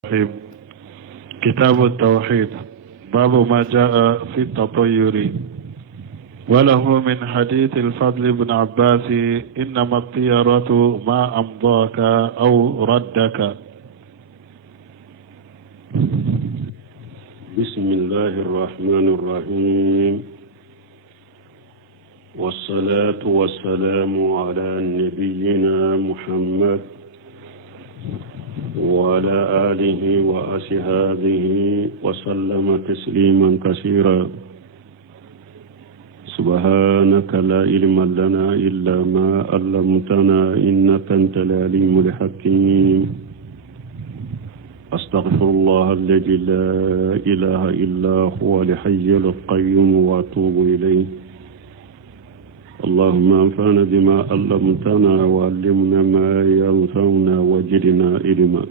الرحيم. كتاب التوحيد، باب ما جاء في التطير. وله من حديث الفضل بن عباس: إنما الطيرة ما أمضاك أو ردك. بسم الله الرحمن الرحيم، والصلاة والسلام على نبينا محمد وعلى آله وأصحابه وسلم تسليما كثيرا. سبحانك لا علم لنا إلا ما علمتنا إنك أنت العليم الحكيم. أستغفر الله الذي لا إله إلا هو الحي القيوم وأتوب إليه. اللهم انفعنا بما علمتنا وعلمنا ما ينفعنا وزدنا علما.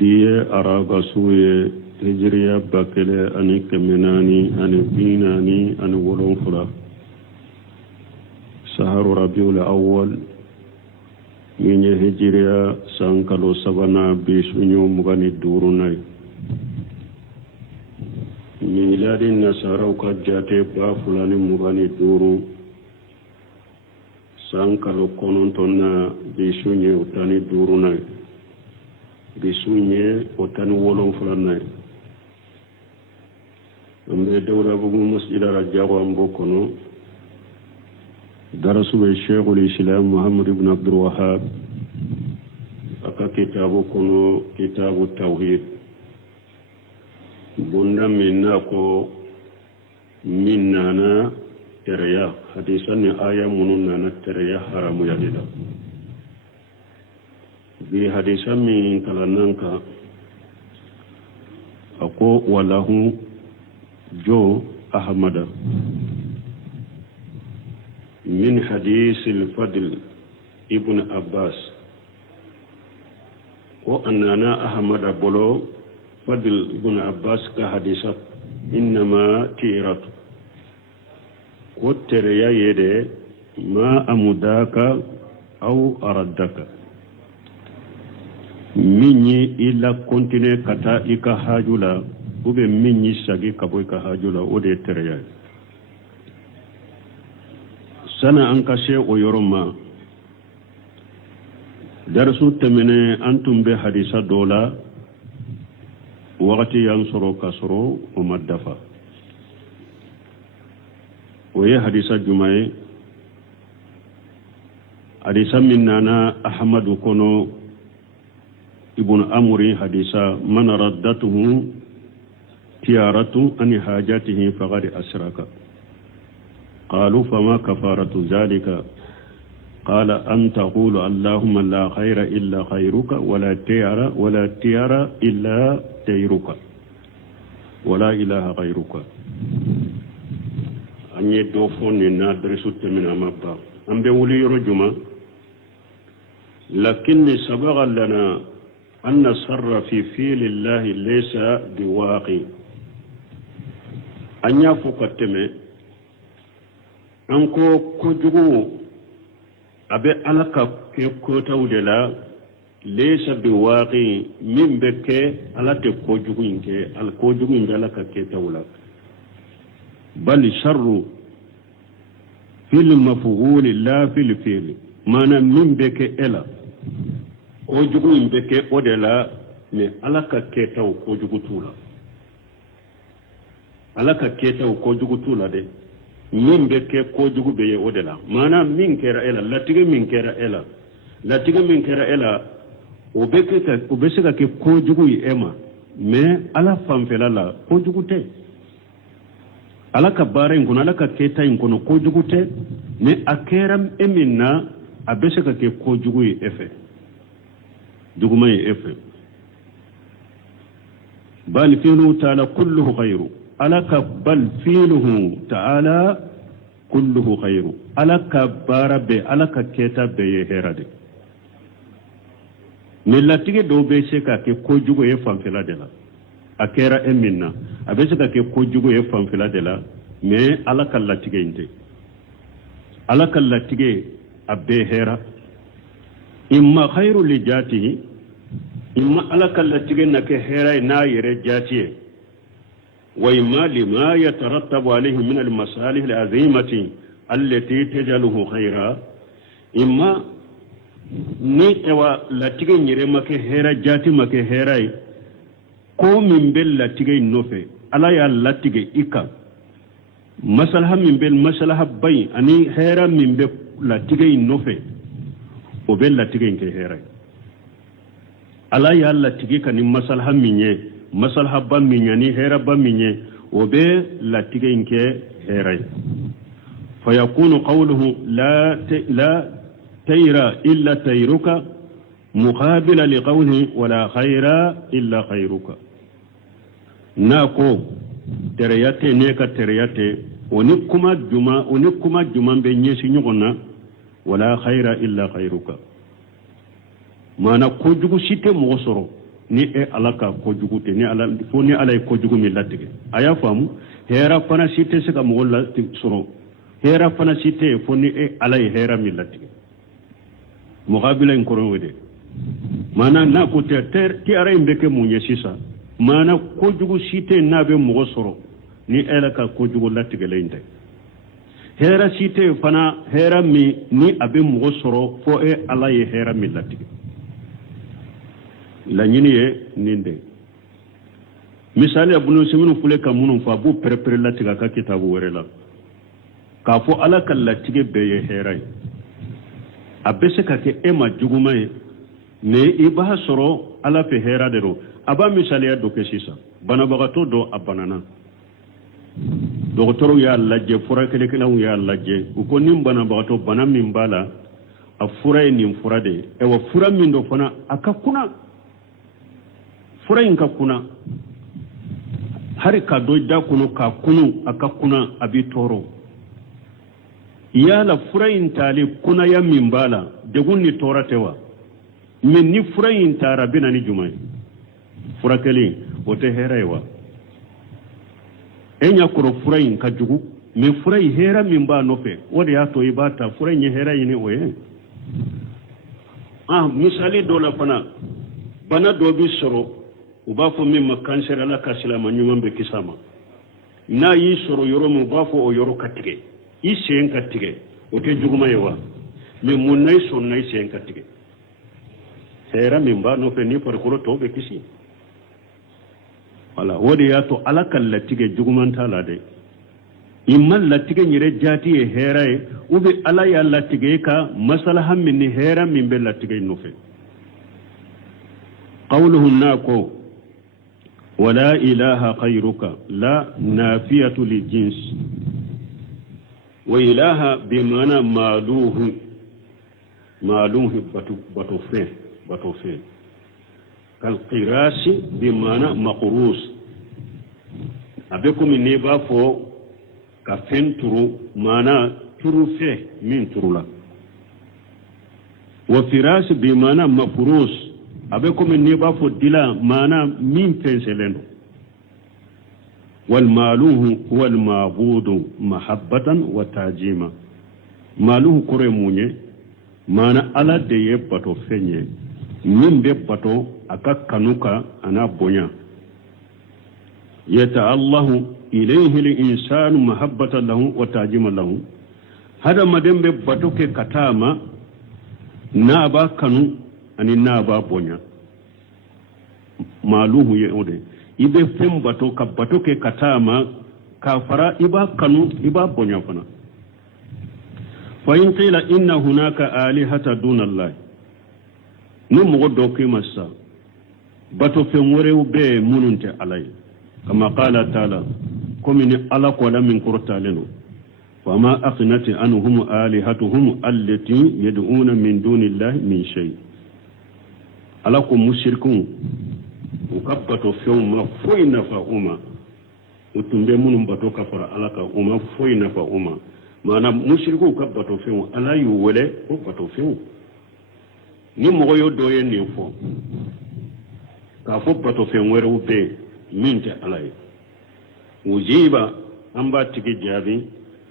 دي أراغا سوية هجريا باكلة أني كمناني أني بيناني أني ولنفرا سهر ربيع الأول من هجريا سانكالو سبنا بيسونيو مغاني دوروناي. ميلاد النصارى وكجات بافلان مغاني دورو سانكالو كونونتونا بيسونيو وتاني دوروناي بيسونيو وتاني ولنفراناي. أمي دولة بغو مسجد رجاو أمبوكونو درسوا الشيخ الإسلام محمد بن عبد الوهاب أكا كتابكونو كتاب التوحيد. بنا مناكو مننا تريا حديثا آية مننا تريا حرام يددا بحديثا من كلانانك أكو وله جو أحمد من حديث الفضل ابن عباس وأننا أحمد بلو فضل ابن عباس كحديثة إنما تيرت وتريا يدي ما أمداك أو أردك مني إلا كنتني كتا إكا حاجولا وبي مني ساقي كبوي كحاجولا ودي تريا سنة أنكسي ويرما درسو تمني أنتم بحديثة دولا وقت ينصرو كسرو ومدفع وهي حديثة جمعي حديثة مننا أحمد كونو ابن أمري حديثة من ردته تيارة عن حاجاته فقد أشرك. قالوا فما كفارة ذلك؟ قال أن تقول اللهم لا خير إلا خيرك ولا تيار إلا تيرك ولا إله غيرك. أن يدوفون النادرس من أمبا أم بولي رجما. لكن سبق لنا أن السر في فيل الله ليس بواقي. أن يفوق التمي أنكو كجغو أبي ألك كوتاو دلا ليس بواقي من بكي ألك كوجغين كي الكوجغين لك كيتاولا بل شر في المفعول لا في الفعل. مانا من بكي إلا كوجغين بكي أودلا من ألك كيتاو كوجغو تولا ألك كيتاو كوجغو تولا دي min be ke kojugu be o de la mana min kera ela latige min kera ela o be se ka ke kojugu yi ema mais ala fanfela la kojugu te ala ka bare ngono ala ka keta ngono kojugu te mais akera eminna a be se ka ke kojugu yi efe duguma yi efe bal fi'lu ta'ala kulluhu khairu alaka bal filuhu ta'ala kulluhu khairu alaka barabe alaka keta be herade millatige do be se ka ke kojugo e fanfela de la akera eminna abe se ka ke kojugo e fanfela de la mais alaka latige inte alaka latige abbe hera imma khairu li jatihi imma ala ka latigɛ na kɛ hɛra ye n'a yɛrɛ jaati ye wa imma lima yatarattabu alayhi min almasalih alazimati allati tajaluhu khayra imma ni ewa latigɛ yɛrɛ ma kɛ hɛra jaati ma kɛ hɛra ye ko min bɛ latigɛ nɔfɛ ala y'a latigɛ i kan masalaha min bɛ masalaha bayi ani hɛra min bɛ latigɛ nɔfɛ o bɛ latigɛ kɛ hɛra ye ala y'a latigɛ ka ni masalaha min ye masalaha ba min ye ni hɛra ba min ye o bɛ latigɛ kɛ hɛra ye fa yakunu qawluhu la tayra illa tayruka muqabila li qawlihi wala khayra illa khayruka nako tereyate ne ka tereyate oni kuma juma be nyesi nyogona wala khayra illa khayruka mana kojugu site mo soro ni e alaka kojugu te ni ala fo ni ala kojugu mi latige aya famu hera fana site se ka mo la soro hera fana site fo ni e ala hera mi latige muqabila in koron wede mana na ko ter ti ara imbeke mo nyesisa mana kojugu site na be mo soro ni ela ka kojugu latige leinde hera site fana hera mi ni abe mo soro fo e ala hera mi latige la ñini ye ninde misali abunu simunu fule ka munun fa bu prepare latiga ka kitabu were la ka fo ala ka latige be ye heray abese ka ke ema juguma ye ne iba soro ala fe hera de ro aba misali ya do ke sisa bana bagato do abanana docteur ya lajje fura kele kele ya lajje ko nim bana bagato bana min bala a fura ni fura de e wa fura min do fana akakuna fura in ka kuna hari ka do da kuno ka kunu aka kuna abi toro yala fura in tali kuna ya mimbala de gunni tora tewa min ni fura in tara bina ni jumai fura kali wote heraiwa enya kuro fura in ka jugu me fura hera mimba nofe wodi ya to ibata fura in hera yini oye misali dola fana bana do bi soro uba fo min ma cancer ala ka silama nyuma be kisama na yi soro yoro mu ba fo o yoro katige yi sen katige o ke juguma yewa me mun nay son nay sen katige hera min ba no fe ni par ko to be kisi wala wodi ya to ala kal latige juguman tala de imma latige nyire jati e hera e ube ala ya latige ka masalaha min hera min be latige no fe qawluhu nako ولا إله غيرك لا نافية للجنس وإله بمعنى مالوه بطوفين كالقراس بمعنى مقروس أبيكم النبا فو كفين ترو معنى تروفه من ترولا وفراس بمعنى مفروس abe ko min ne ba fo dila mana min penselendo wal maluhu wal mabudu mahabbatan wa tajima maluhu kore munye mana ala de ye bato fenye min be bato aka kanuka ana bonya yata allahu ilayhi li insanu mahabbatan lahu wa tajima lahu hada madembe bato ke katama na ba kanu ani na ba bonya maluhu ye ode ibe fem bato ka bato ke katama ka fara iba kanu iba bonya fana fa in qila inna hunaka alihata duna allah no mo do ke massa bato fem wore be mununte alay kama qala taala komini ala ko la min qurta leno fama aqnati anhum alihatuhum allati yad'una min dunillahi min shay ala ko mushrikun ukabbato fewma foyna fa uma utumbe munum bato kafara ala ka uma foyna fa uma mana mushriku ukabbato few ala yu wele ko bato few ni mo yo doye ni fo ka fo bato few were ube minte ala yi ujiba amba tigi jabi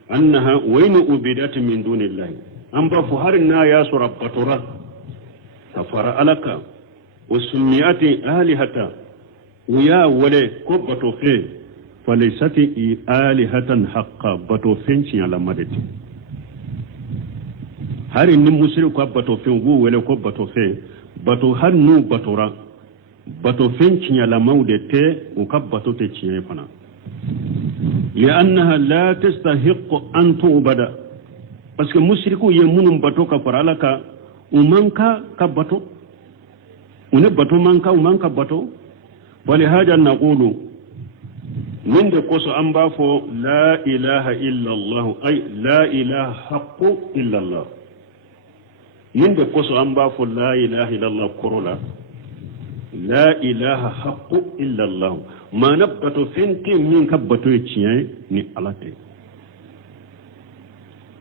annaha waynu ubidati min dunillahi amba fo har na ya sura batora kafara alaka وسميت آلهة ويا ولي كبتو فيه فليست آلهة حقا بتو فينشي على مدتي هل إن مسلم كبتو فيه ولا كبتو فيه بتو هل نو بتورا بتو فينشي على مودتي وكبتو تشي فنا لأنها لا تستحق أن تعبد بس مسلم يمون بتو كفرالك ومنك كبتو ونبتو منك ومنك بتو ولهذا نقول من دقص أنبافو لا إله إلا الله أي لا إله حق إلا الله من دقص أنبافو لا إله إلا الله كرولا لا إله حق إلا الله ما نبتو فنتي من كبتو يتشيني ني ألاتي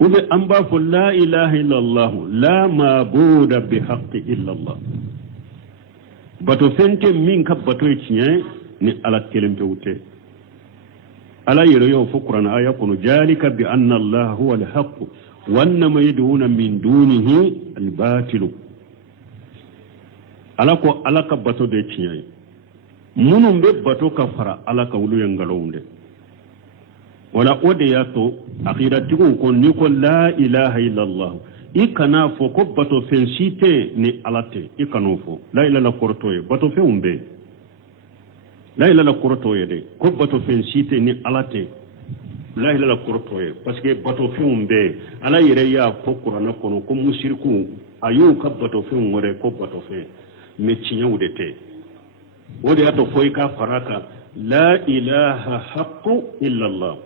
وبي أنبافو لا إله إلا الله لا معبود بحق إلا الله bato fente min ka bato tiɲɛ ni ala kelen pe wute ala yɛrɛ y'o fɔ kuranna aya kɔnɔ jalika bi anna allah huwa alhaq wa anna ma yad'una min dunihi albatil ala ko ala ka bato de tiɲɛ minnu bɛ bato ka fara ala ka olu ye ngalonw de wala o de y'a to akidatigiw ko ni ko la ilaha illallah i kana fɔ ko bato fɛn si tɛ ni ala tɛ i kan'o fɔ la ilaha la kɔrɔtɔ ye bato fɛnw bɛ la ilaha la kɔrɔtɔ ye de ko bato fɛn si tɛ ni ala tɛ la ilaha la kɔrɔtɔ ye parce que bato fɛnw bɛ ala yɛrɛ y'a fɔ kuranɛ kɔnɔ ko musiriku a y'u ka bato fɛnw wɛrɛ ko bato fɛn mais tiɲɛw de tɛ o de y'a to fɔ i ka fara kan la ilaha haqqu illallah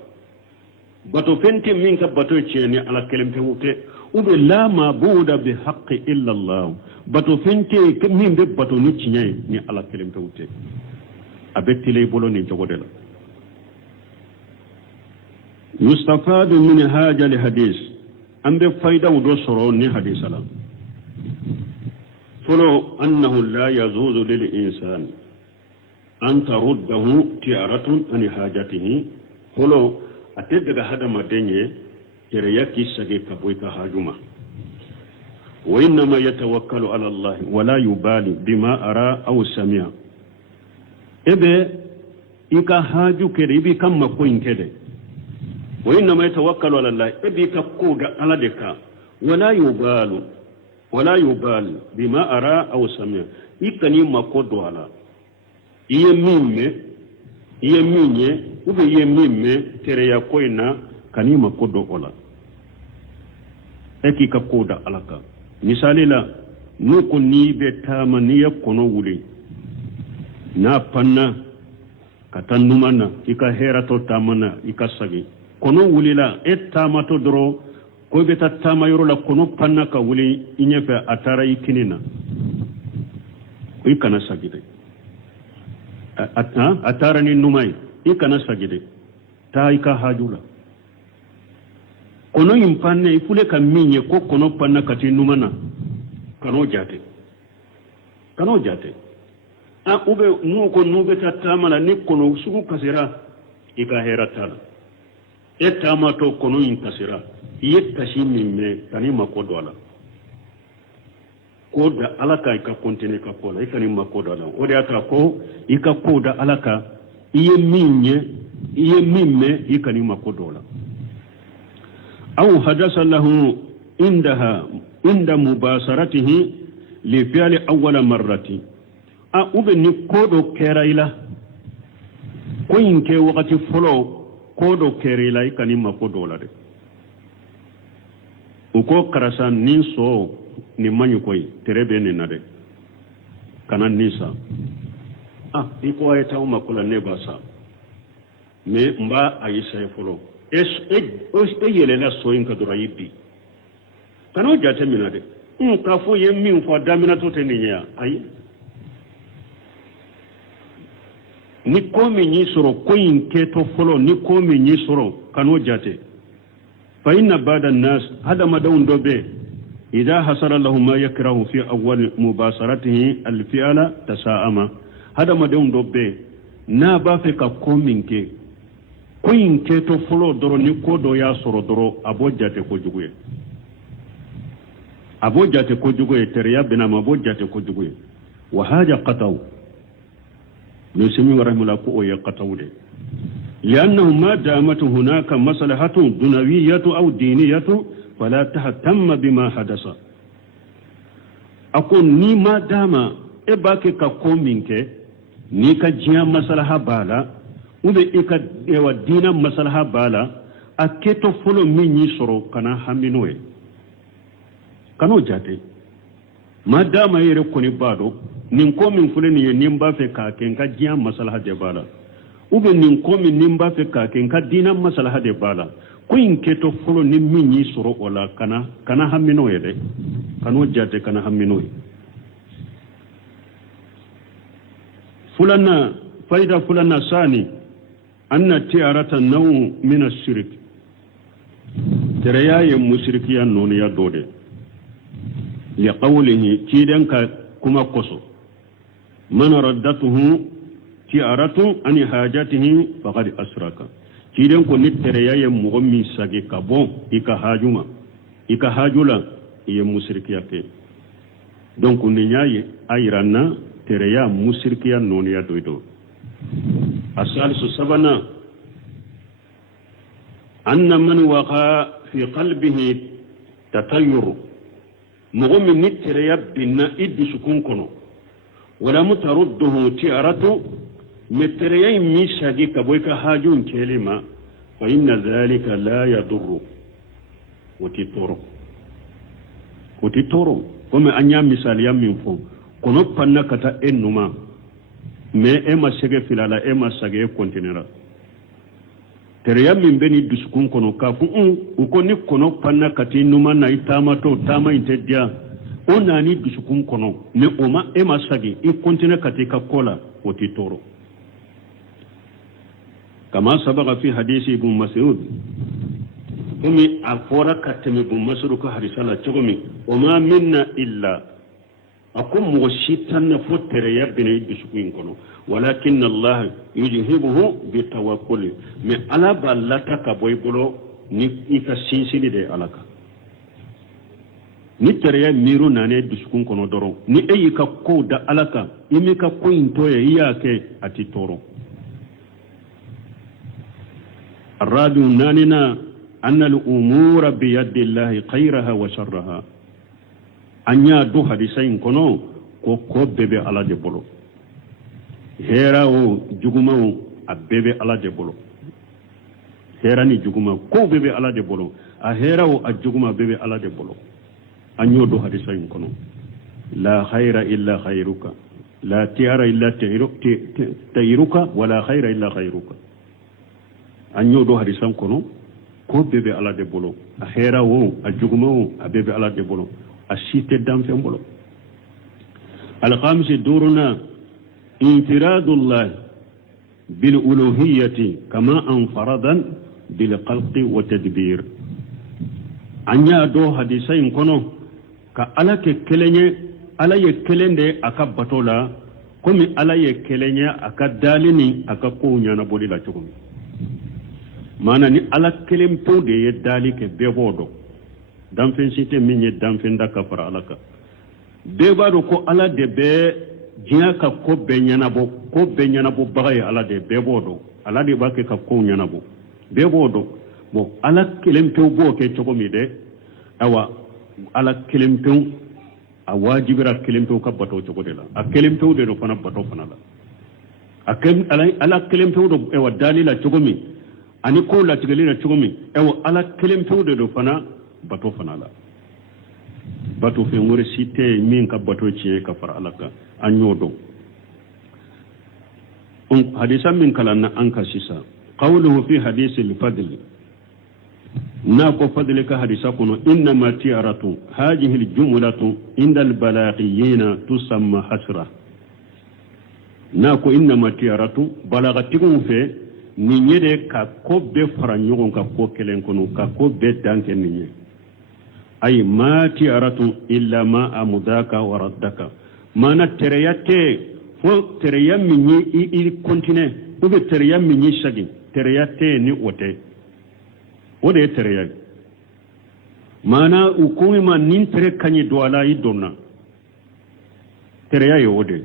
bato fɛn tɛ min ka bato ye tiɲɛ ni ala kelen pewu tɛ ou bien la mabuda bi haqqi illa Allah bato fente min be bato ni tiɲɛ ni ala kelen pewu tɛ a bɛ tele bolo ni jogo de la yustafadu min haja li hadis an bɛ faydaw dɔ sɔrɔ ni hadisa la fɔlɔ annahu la yazuzu lil insan an taruddahu tiaratun an hajatihi fɔlɔ a tɛ daga hadamaden ye يريكي سجيك بويك هاجما وإنما يتوكل على الله ولا يبالي بما أرى أو سمع إبه إيكا هاجو كده إبه كم مكوين كده وإنما يتوكل على الله إبه كقود على دكا ولا يبال بما أرى أو سمع إيكاني مكود على إيميمي إبه إيميمي تريا كوينا kani ma kodo ola eki ka koda alaka misali la nuko ni be tama ni yakono wuli na panna katanumana ika hera to tamana ika sagi kono wuli la etama to dro ko be tama yoro la kono panna ka wuli inyefe atara ikinina ikana sagide atara ni numai ikana sagide ta ika hajula kono impanne ifule ka minye ko kono panna kati numana kano jate a ube nuko nube tatamala ni kono sugu kasira ika hera tala etama to kono in kasira yetashi mimme kani makodo ala koda alaka ika kontine ka kola ikani makodo ala ode ata ko ika koda alaka iye mimme ikani makodo ala أو حدث له عند مباشرته لفعل أول مرة أبني كودو كيرايلا كوين كي وقت فلو كودو كيرايلا كان ما كودو لدي uko karasan ninso ni manyu koy terebe ni nade kana nisa iko ayta umakula nebasa me mba ayisa folo yele la soyin ka dora yibi kana jate minade ka fo ye min fo damina to teniya ay ni komi ni soro koyin keto folo ni komi ni soro kano jate fa inna ba'da an-nas hada madawun dobe idha hasara lahu ma yakrahu fi awwal mubasaratihi al-fi'la tasa'ama hada madawun dobe na ba fe ka komin ke koyin keto folo doro ni kodo ya soro doro abojate ko juguye teriya bina mabojate ko juguye وهذا قطو نسمي رحمه الله كو يقطو ده لأنه ما دامت هناك مصلحة دنيوية أو دينية فلا تهتم بما حدث أقول ني ما دام إباك كقوم منك ني كجيا مصلحة بالا وبي إكا دين مصلحة بالا أكيتو فلو من يسرو كنا همينوه كانو جاتي ما دام يركوني بادو ننكو من فلني ينبا في كاكين كجيا مصلحة بالا ube nin komi nin ba fe ka ken ka dina masalaha de bala ko in keto folo ni min yi soro wala kana hammino yede kano jate kana hammino fulana faida fulana sani anna tiarata naw min ash-shirk teraya ya mushrikiyan non ya dode li qawlihi kidan ka kuma koso man raddatuhu tiaratu ani hajatihi faqad asraka kiden ko nittere ya mo mi sage ka bon ika hajula ye musrikiya ke donc ni nyaye ayrana tereya musrikiya non ya doido asalisu sabana anna man waqa fi qalbihi tatayyur mo mi nittere ya binna iddi sukun kono wala mutarudduhu tiaratu متريي ميشاجي كبويك هاجون كلمة فإن ذلك لا يضر وتطور كما أنيا مثال يمين فو كنو بنا كتا إنما ما إما سجى فلالا إما سجى كونتينرا تريا من بني دسكون كنو كافو وكوني كنو بنا كتا إنما نايتاما تو تاما إنتديا onani dusukun kono ne oma ema sagi I continue katika kola وتطور كما سبق في حديث ابن مسعود كمي أفورا كتم ابن مسعود كحرسالة تقومي وما منا إلا أقوم وشيطان فتر يبني بسكين كنو ولكن الله يجهبه بتوكل من على بالاتك بويبولو نيكا سينسيني دي علاك نتر يميرو ناني بسكين كنو درو ني أيكا كو دا علاك يميكا كوين توي إياكي أتي تورو الرابع ناننا أن الأمور بيد الله خيرها وشرها أنيا دو حديثين كنو كو بيبي على جبلو هيرا و جغما أبيبي على جبلو هيرا ني جغما كو بيبي على جبلو هيرا و أجغما بيبي على جبلو أنيا دو حديثين كنو لا خير إلا خيرك لا تيار إلا تيرك ولا خير إلا خيرك anyo do hadisan kono ko bebe ala de bolo a hera wo a juguma wo a bebe ala de bolo a site dam fe bolo al khamis duruna infiradullah bil uluhiyyati kama anfaradan bil khalqi wa tadbir anya do hadisan kono ka ala ke kelenye ala ye kelende aka batola komi ala ye kelenye aka dalini aka ko nyana boli la chugumi mana ni ala kelem to de ye dali ke bebodo damfen site minye damfen da ka fara alaka bebado ko ala de be jiya ka ko benyana bo bagay ala de bebodo ala de bake ka ko nyana bo bebodo bo ala kelem to bo ke chogo mi de awa ala kelem to a wajibira kelem to ka bato chogo de la a kelem to de do fana bato fana la akem ala kelem to do e wa dalila chogo mi ani ko la tigalina chugumi ewo ala kelem tawde do fana bato fana la bato fe ngore site min ka bato ci ka far alaka anyodo hadisa min kala na anka sisa qawluhu fi hadith al-fadl na ko fadl ka hadisa kuno inna ma tiaratu hadhihi al-jumlatu inda al-balaghiyin tusamma hasra na ko inna ma tiaratu balagatikum fe ni nyede ka ko be fara nyogon ka ko kelen kono ka ko be danke ninye ay ma tiaratu illa ma amudaka wa raddaka mana tereyate fo tereyam minyi il continue ube tereyam minyi shagi tereyate ni ote ode tereyam mana ukumi ma nin tere kanyi doala idonna tereya ye o de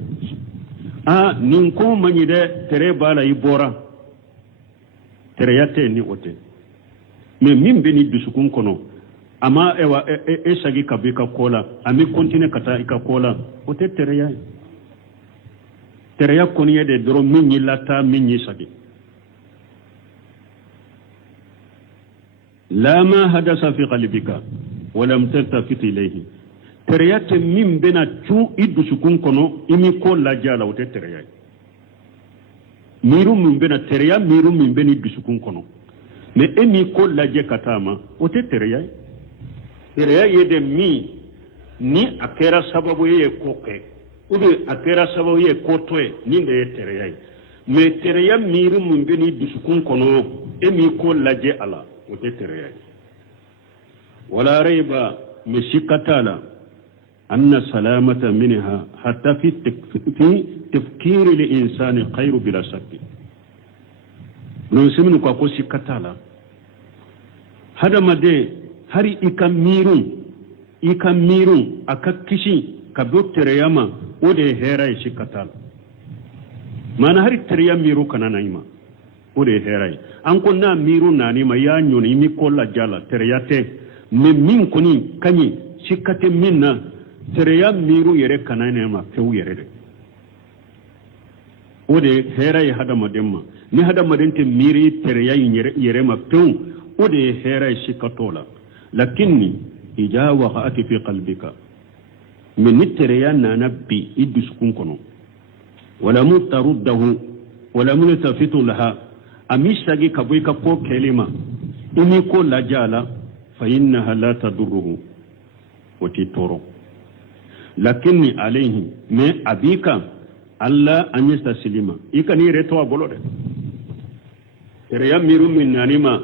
nin ko maɲi dɛ tere b'a la i bɔra tereya tɛ ni o tɛ mais min bɛ ni dusukun kɔnɔ a ma e sagi ka bɔ i ka ko la a mi continue ka taa i ka ko la o tɛ tereya ye tereya kɔni ye de dɔrɔn min y'i lataa min y'i sagi la ma hadasa fi qalbika walam taltafit ilayhi tereya tɛ min bɛna cu i dusukun kɔnɔ i mi ko lajɛ a la o tɛ tereya ye miiru min bɛna tereya miiru min bɛ ni dusukun kɔnɔ mais e mi ko lajɛ ka taa ma o tɛ tereya ye tereya ye de min ni a kɛra sababu ye ko kɛ ou bien a kɛra sababu ye ko to ye nin de ye tereya ye mais tereya miiru min bɛ ni dusukun kɔnɔ e mi ko lajɛ a la o tɛ tereya ye wala rayba mais shikka t'a la أن سلامة منها حتى في تفكير الإنسان خير بلا شك نسمن كوكو سكتالا هذا ما ده هري إكميرون أككشي كبوت ترياما ودي هيراي سكتالا ما نهري تريام ميرو كنا نايما ودي هيراي أنكو نا ميرو نانيما يا نيون إمي كولا جالا ترياتي من كوني كني سكتي منا tereya miru yere kanane ma few yere de o de hera yi hadamaden ma ni hadamaden te miri tereya yere ma few o de hera yi shikatola lakinni ija waqa'ati fi qalbika min tereya nana bi iduskun kono wala mutaruddahu wala multafitu laha amishagi kaboy ka ko kelima ini ko lajala fa innaha la tadurruhu wa titoro lakinni alayhi mais abika alla an yastaslima ikani reto abolo de tereya miru min nanima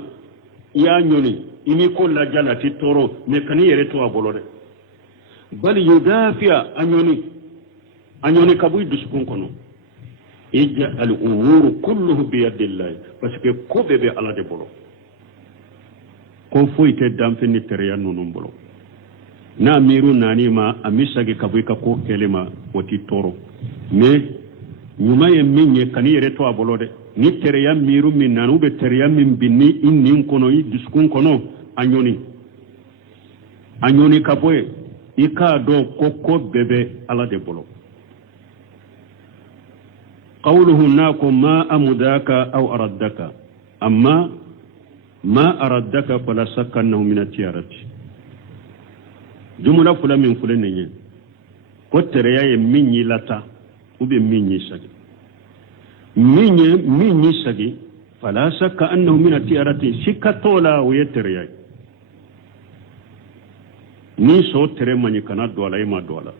ya nyoni imi ko la jala ti toro mais kani reto abolo de bal yudafiya anyoni kabuy duskun kono ija al umur kulluhu bi yadillah parce que ko bebe ala de bolo ko foite damfini tereya nunum bolo na miru nani ma amisage kabuy ka ko kelema wati toro mais nyuma ye minye kani yere to abolo de ni tereya miru min nanu be tereya min binni inni kono yi diskun kono anyoni kaboy ika do kokko bebe ala de bolo qawluhu nako ma amudaka aw araddaka amma ma araddaka fala sakkannahu min at-tiyarati jumla fula min fula ne ko tereya ye min yi lata ou bien min yi sagi min yi sagi fala shakka annahu min at-tiyarati shikatola wa tereya ni so tere mani kana dola ma dola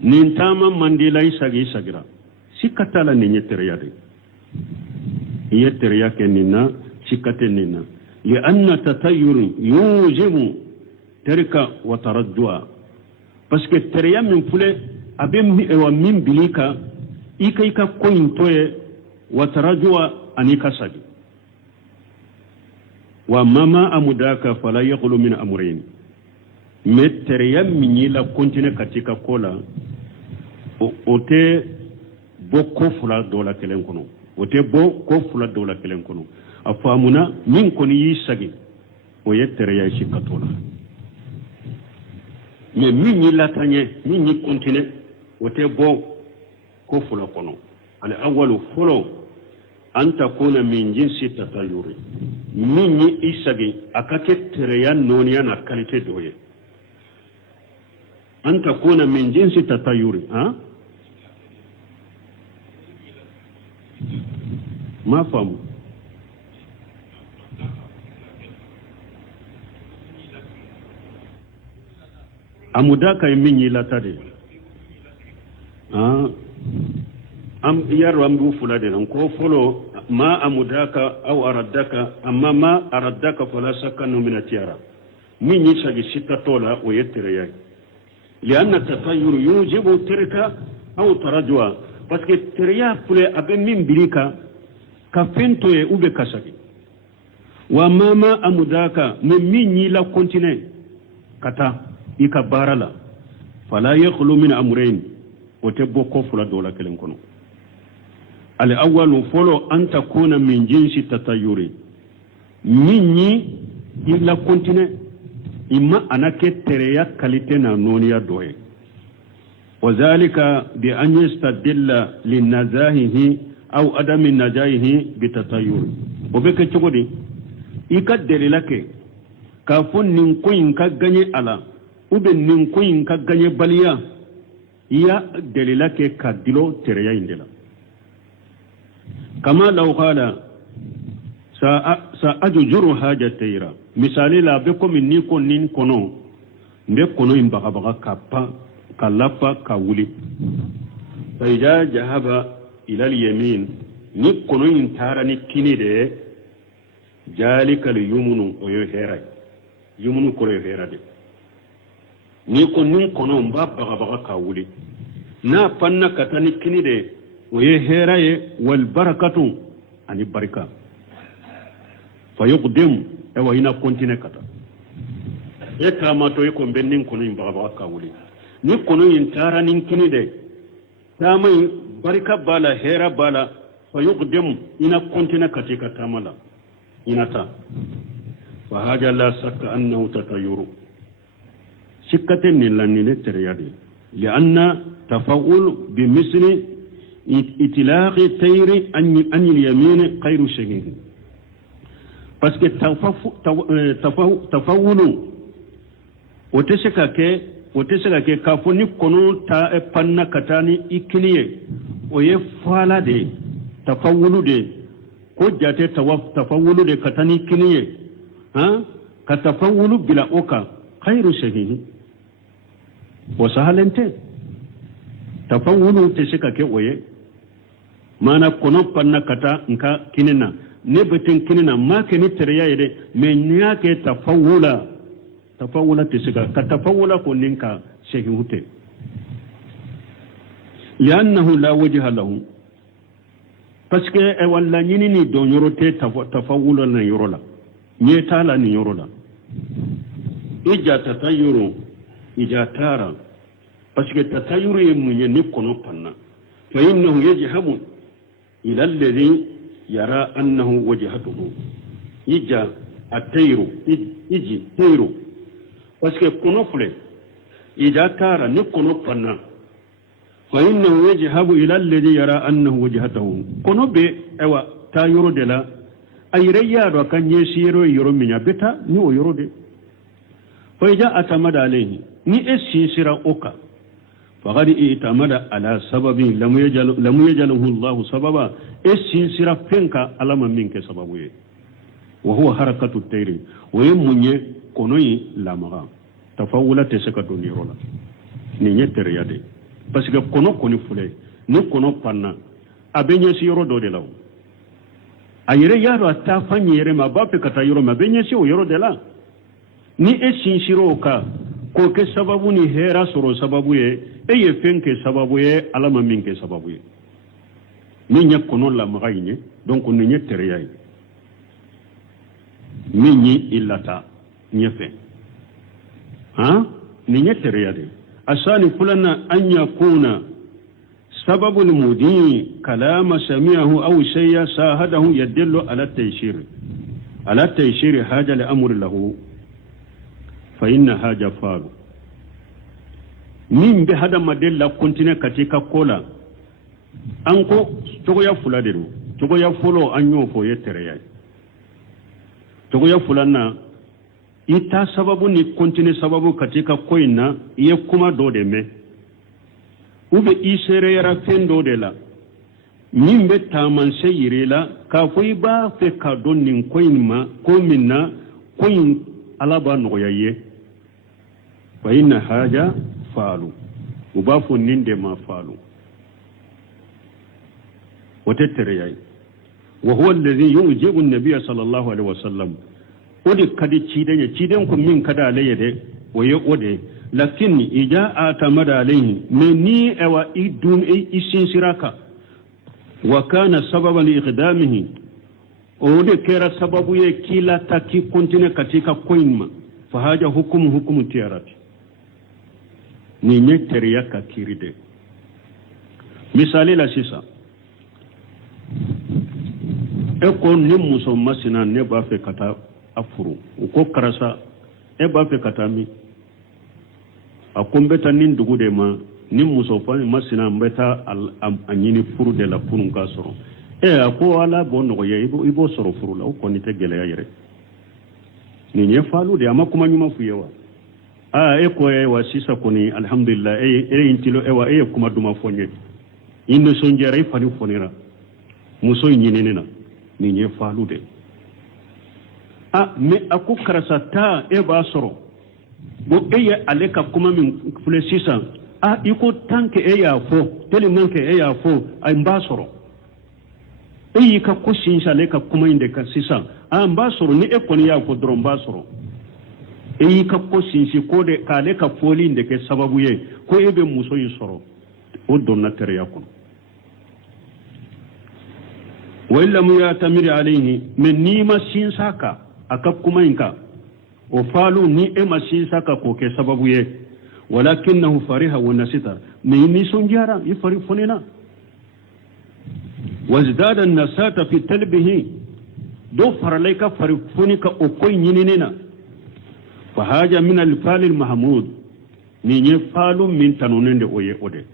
nin tama mandila sagi sagira shikatala ni tereya de ye tereya ke nina shikate nina li anna tatayyur yujibu terika wa taraddua parce que tereya min fule abe wa min bilika ika ko intoye wa taraddua anika sagi wa mama amudaka fala yaqulu min amrayn mais tereya min la continue katika kola ote boko fula dola kelen kono ote boko fula dola kelen kono afamuna min koni yi sagi o ye tereya shikatola mais min yi latanye min yi continue wote bo ko fula kono al awwalu folo an takuna min jinsi tatayuri min yi isagi akake tereya noniya na qualité doye an takuna min jinsi tatayuri ha ma famu amudaka min yi latade am yaro am du fulade nan ko folo ma amudaka aw araddaka amma ma araddaka fala sakanu min atiyara min yi sagi sitatola o yettere yai lianna tatayyur yujibu tirka aw tarajwa parce que teriya fule abe min bilika ka fento e ube kasagi wa mama amudaka min yi la continue kata ika barala fala yakhlu min amrayn وتبو كفر دولا كلن كنو الأول فلو أن تكون من جنس التطير مني إلا كنتنا إما أنا كتريا كالتنا نونيا دوي وذلك بأن يستدل للنزاهه أو عدم النزاهه بتطير وبك تقولي يكدر لك كافون ننكوين كغني على وبن ننكوين كغني بليا يا دليلك كدلو تريا إندلا كما لو قال سأججر حاجة تيرا مثالي لا بكم إني كنين كنو بكنو إن بغا كابا كاللفا كولي فإذا جهب إلى اليمين نكنو إن تارني كيني دي ذلك اليمن ويهيرا يمن كرو يهيرا دي ni ko nin kono mba baga ka wuli na panna katani kini de waye heraye wal barakatu ani barika fa yuqdim wa ina kontine kata e kama to ko bennin kono mba baga ka wuli ni kono yin tara nin kini de tamai barika bala hera bala fa yuqdim ina kontine katika tamala inata fa haja la sakka annahu tatayuru سكة نلانين التريادي لأن تفاؤل بمثل إطلاق التير عن اليمين غير صحيح parce que تفاؤل وتسكا كي كافوني كونو تا بنا كتاني إكنيه ويفعل دي تفاؤل دي كوجات تفاؤل دي كتاني إكنيه ها كتفاؤل بلا أوكا غير صحيح وسهلنت تفاولو تشكا كوي مانا كونو بنا كتا نكا كيننا نبتن كيننا ما كني تريا يدي من ياك تفاولا تشكا كتفاولا كونينكا شهيوت لأنه لا وجه له parce que e walla nyini ni do nyorote tafawulo na yorola nyetala ni yorola ija tatayuru ija tara parce que tatayuru yemunye ni kono panna fa innahu yajhabu ila alladhi yara annahu wajhatuhu ija atayru iji tayru parce que kono fule ija tara ni kono panna fa innahu yajhabu ila alladhi yara annahu wajhatuhu kono be ewa tayuru de la ayre yaro kan yesiro yoro minya beta ni o yoro de فإذا أتمد عليه ني سيسرا أوكا فقد اعتمد على سبب لم يجعله الله سببا سيسرا فينكا على منك سببه وهو حركة التير ويمني كونوي لامغا تفاولا تسكتو نيرولا ني تريادي parce que kono koni fule ni kono panna abenye siro do de law ayere yaro atafanyere mabape kata yoro mabenye si o yoro de la ni sinshiro ka ko ke sababu ni hera soro sababu ye ye fenke sababu ye alama minke sababu ye ni nya kono la magayne donc ni nya tereyay ni ni illata nyefe ha ni nya tereyade asani fulana an yakuna sababu al-mudi kalama sami'ahu aw shay'a sahadahu yadullu ala tayshir haja li amr lahu فإن هذا فعل من بهذا مدل كنتنا كتيكا كولا أنكو تقويا فلا ديرو تقويا فلو أنيو فو يتريا تقويا فلانا إتا سببو ني كنتنا سببو كتيكا كوينا يكما دو دمي ube isere yara fendo de la min be taman seyire la ka foy ba fe ka don nin koyin ma ko minna koyin alaba no yaye fa inna haja falu ubafu ninde ma falu وتتر ياي وهو الذي يوجب النبي صلى الله عليه وسلم ودي كدي تشيدن كم من كدا عليه ده ويودي لكن إذا اعتمد عليه مني أو إدوم إسين سراكا وكان سببا لإقدامه ودي كيرا سببه كلا تاكي كنتنا كتيكا كوينما فهذا حكم تيارات ni nye teriya ka kiri de misali la sisan e ko ni muso masina ne b'a fɛ ka taa a furu u ko karasa e b'a fɛ ka taa min a ko n bɛ taa nin dugu de ma ni muso masina n bɛ taa a ɲini furu de la pour k'a sɔrɔ a ko ala b'o nɔgɔya i b'o sɔrɔ furu la o kɔni tɛ gɛlɛya yɛrɛ nin ye faalu de a ma kuma ɲuman f'u ye wa e ko wa sisan kɔni alhamdulillah e in tilo wa e ye kuma duman fɔ n ye i nisɔndiyara i fari fonira muso in ɲinini na nin ye faalu de mais a ko karisa taa e b'a sɔrɔ bon e ye ale ka kuma min filɛ sisan i ko tant que e y'a fɔ tellement que e y'a fɔ n b'a sɔrɔ e y'i ka ko sinsin ale ka kuma in de kan sisan n b'a sɔrɔ ni e kɔni y'a fɔ dɔrɔn n b'a sɔrɔ e y'i ka ko sinsin ko de k'ale ka fɔli in de kɛ sababu ye ko e bɛ muso in sɔrɔ o donna teriya kɔnɔ wa illam yatamir alayhi mais ni ma sinsa ka a ka kuma in kan o faalu ni e ma sinsa ka k'o kɛ sababu ye walakinahu fariha wa nasita mais i nisɔndiyara i fari fonina wazdada nasata fi talbihi do faralai ka fari foni ka o koy ɲinini na fa haja min al-fal al-mahmud ni ye faalu min tanonen de o ye o de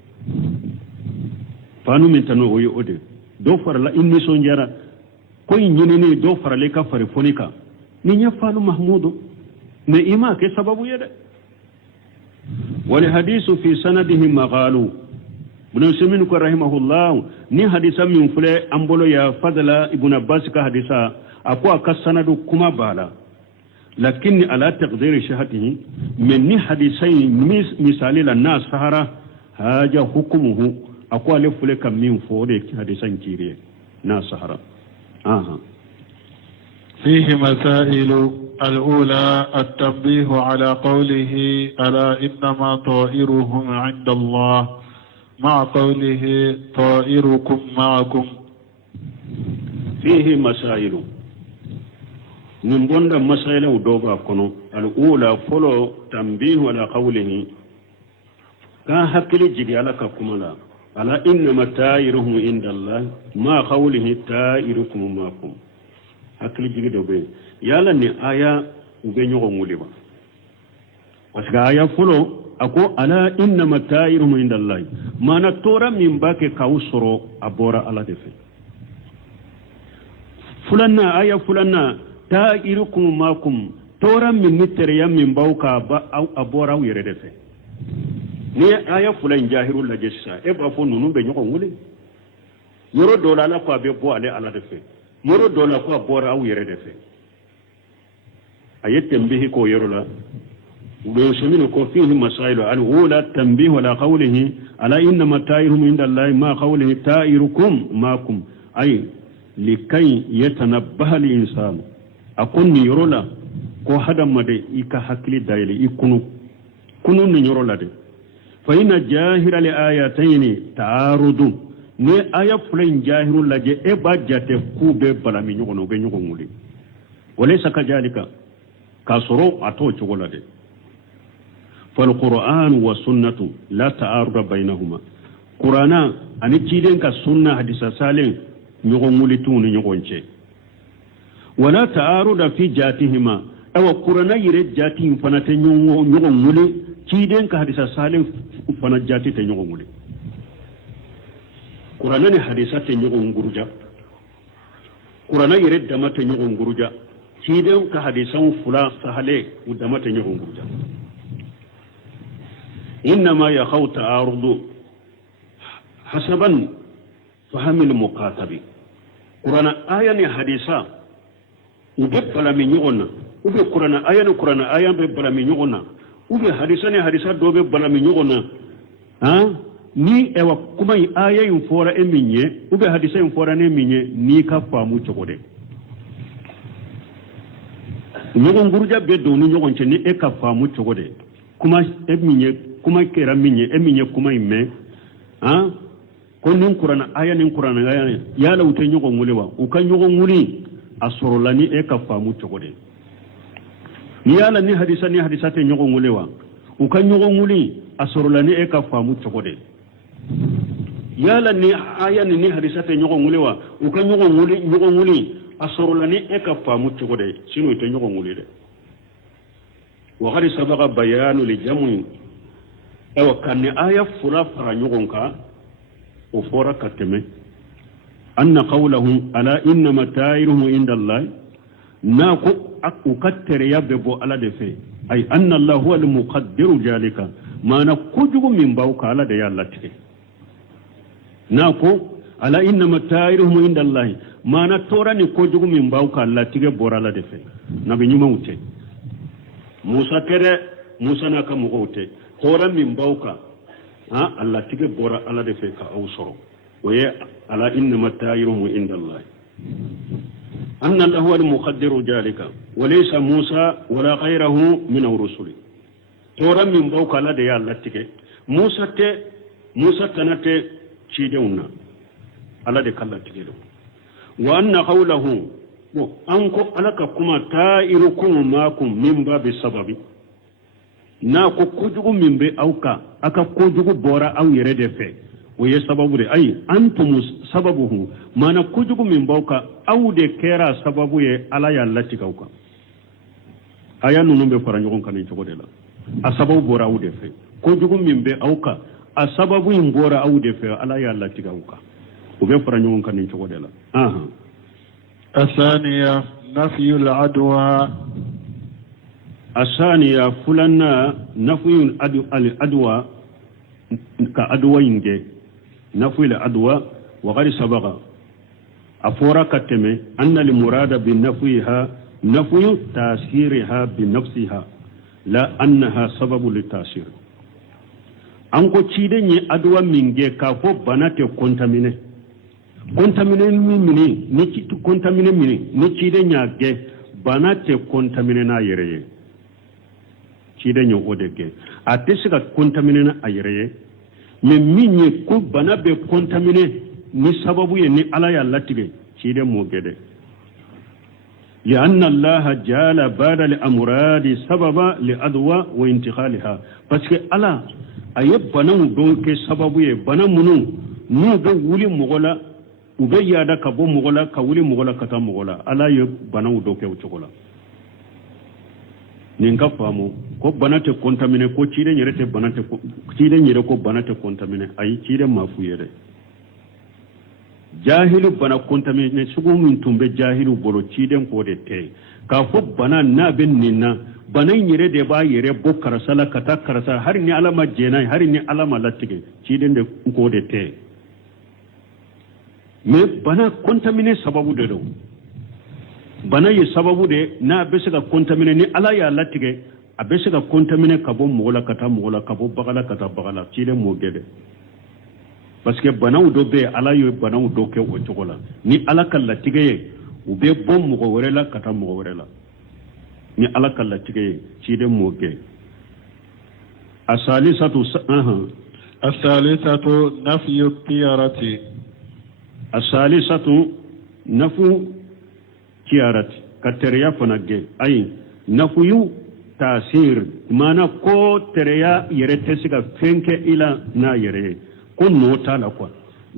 faalu min tano o ye o de do farala in nisɔndiyara koy ɲinini do faralai ka fari foni ka ni ye faalu mahmudu mais i ma kɛ sababu ye de والحديث في سنده مقالو ابن سمين رحمه الله ني حديثا من فلي أمبولو يا فضل ابن عباس كحديثا أقوى كسند كما بالا لكن على تقدير شهته من ني حديثين مثالي للناس سهرة هذا حكمه أقوى لفلي كم من فوري حديثا كيري ناس سهرة فيه مسائل الأولى التنبيه على قوله ألا إنما طائرهم عند الله مع قوله طائركم معكم فيه مسائل من بند مسائل ودوبا كنو الأولى فلو تنبيه على قوله كان حكي جدي على كملا ألا إنما طائرهم عند الله مع قوله طائركم معكم hakili jigi dɔ bɛ yen yala ni aya u bɛ ɲɔgɔn wuli wa parce que aya fɔlɔ a ko ala innama ta'iruhum indallahi maana tɔɔrɔ min b'a kɛ k'aw sɔrɔ a bɔra ala de fɛ filanan aya filanan ta'irukum ma'akum tɔɔrɔ min ni teriya min b'aw ka a bɔra aw yɛrɛ de fɛ ni aya fila in jahiru lajɛ sisan e b'a fɔ ninnu bɛ ɲɔgɔn wuli yɔrɔ dɔ la ala ko a bɛ bɔ ale ala de fɛ yɔrɔ dɔ la ko a bɔra aw yɛrɛ de fɛ a ye tanbihi k'o yɔrɔ la ويسمونه فيه مسائل الأولى التنبيه على قوله على إنما تائرهم عند الله ما قوله تائركم معكم أي لكي يتنبه الإنسان أكون يرولا كو هذا مدى إيكا حكلي دايلي إيكونو كنو نيرولا دي فإن جاهر لآياتين تعارض ni aya fulen jahiru laje e ba jate kube bala mi nyugo no be nyugo nguli walaysa kajalika kasoro ato chugola de fal qur'an wa sunnatu la ta'arud bainahuma qur'ana ani ciden ka sunna hadisa salen nyugo nguli tunu nyugo nche wala ta'arud fi jatihima aw qur'ana yire jati fanate nyugo nguli ciden ka hadisa salen fana jati te nyugo nguli Qur'ana ni hadisa te ɲɔgɔn nguruja Qur'ana yɛrɛ dama te ɲɔgɔn nguruja ciden ka hadisan fula sahale u dama te ɲɔgɔn nguruja innama yakhaw ta'arudu hasaban fahamil muqatabi Qur'ana aya ni hadisa u bɛ balami ɲɔgɔn na u bɛ Qur'ana aya bɛ balami ɲɔgɔn na u bɛ hadisa ni hadisa dɔ bɛ balami ɲɔgɔn na ni ewa kuma aya in fora eminye ube hadisa in fora ne minye ni ka famu chogode nyogon guruja be do ni nyogon che ni e ka famu chogode kuma eminye kuma kera minye eminye kuma imme ko nin qur'ana aya nin qur'ana aya ya la ute nyogon mulewa u ka nyogon muri asoro la ni e ka famu chogode ni ya la ni hadisa te nyogon mulewa u ka nyogon muri asorolani e ka faamu cogode yala ni aya ni hadisate ñogon nguli wa u ka ñogon nguli asorolani e ka faamu cogode sino ite ñogon nguli de wa qad sabaqa bayanu li jamu ewa kanni aya fura fara ñogon ka o fora kateme anna qawlahum ala innama tairuhum inda allah na ko ukattere yabbe bo ala de fe ay anna allah huwa al muqaddiru jalika mana kujugu min bawka ala de yalla tike na ko ala innama tairuhum inda allah mana torani kujugu min bawka alla tige bora ala de fe nabi nyuma ute musa na ka mo ute tora min bawka ha alla tige bora ala de fe ka awsoro waye ala innama tairuhum inda allah أن الله هو المقدر ذلك وليس موسى ولا غيره من الرسل تورا من بوك لا ديا لاتك موسى تنت شيدونا على دي كلا تجدو وأن قوله أنكو ألك كما تائركم معكم من باب السبب ناكو كوجو من بي أوكا أكا كوجو بورا أو يرد في وهي سبب أي أنتم سببه ما نكوجو من بوكا أو دي كيرا سببه على يالتي كوكا أيا نونو بفرانيون كان يجو دلا أسبب بورا أو دي في كوجو من بي أوكا أسبب بورا أو دي في على يالتي كوكا وبفرانيون كان يجو دلا الثانية نفي العدوى الثانية فلنا نفي العدوى كعدوى ينجي نفي العدوى وغير سبق أفورا كتمي أن المراد بنفيها نفي تأثيرها بنفسها لا أنها سبب للتأثير أنكو تشيدني عدوى منجي كافو بناتي كونتاميني مني نيتي كونتاميني مني نيتشيدني أجي بناتي كونتاميني نا يريه تشيدني أودكي أتسكا كونتاميني نا يريه mais minye ko bana be contaminer ni sababu ye ni ala ya latige cide mo gede li anna allah jala bada li amradi sababa li adwa wa intiqalha parce que ala aye bana donc sababu ye bana munu no be wuli mogola ube yada ka bo mogola ka wuli mogola kata mogola ala ye bana donc o chokola ninga famo ko banate contaminer ko cide nyere te banate ko cide nyere ko banate contaminer ay cide mafu yere jahilu bana contaminer sugu min tumbe jahilu bolo cide ko de te ka fo bana na ben ninna bana nyere de ba yere bo karasala kata karasa har ni alama jena har ni alama latige cide de ko de te me bana contaminer sababu de do bana ye sababu de na bese ka contaminer ni ala ya latige a bese ka contaminer ka bo mogola kata mogola ka bo bagala kata bagala cile mo gede parce que bana do be ala yo bana do ke o chokola ni ala ka latige ye u be bo mogo werela kata mogo werela ni ala ka latige ye cile mo ge asalisatu نفي الطيرة asalisatu nafu kiyarati katereya fanage ay nafuyu tasir mana ko tereya yere tesiga fenke ila na yere ko nota la kwa